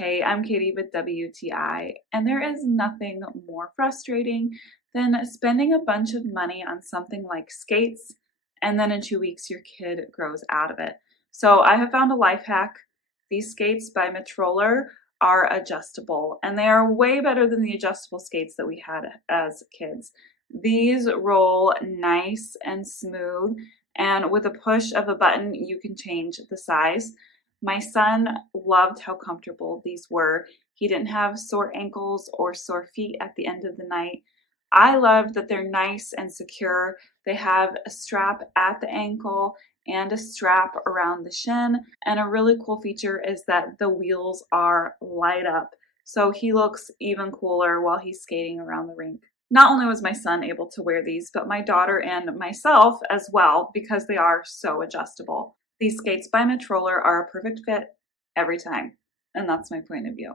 Hey, I'm Katie with WTI, and there is nothing more frustrating than spending a bunch of money on something like skates, and then in 2 weeks your kid grows out of it. So I have found a life hack. These skates by METROLLER are adjustable, and they are way better than the adjustable skates that we had as kids. These roll nice and smooth, and with a push of a button, you can change the size. My son loved how comfortable these were. He didn't have sore ankles or sore feet at the end of the night. I love that they're nice and secure. They have a strap at the ankle and a strap around the shin. And a really cool feature is that the wheels are light up. So he looks even cooler while he's skating around the rink. Not only was my son able to wear these, but my daughter and myself as well, because they are so adjustable. These skates by METROLLER are a perfect fit every time, and that's my point of view.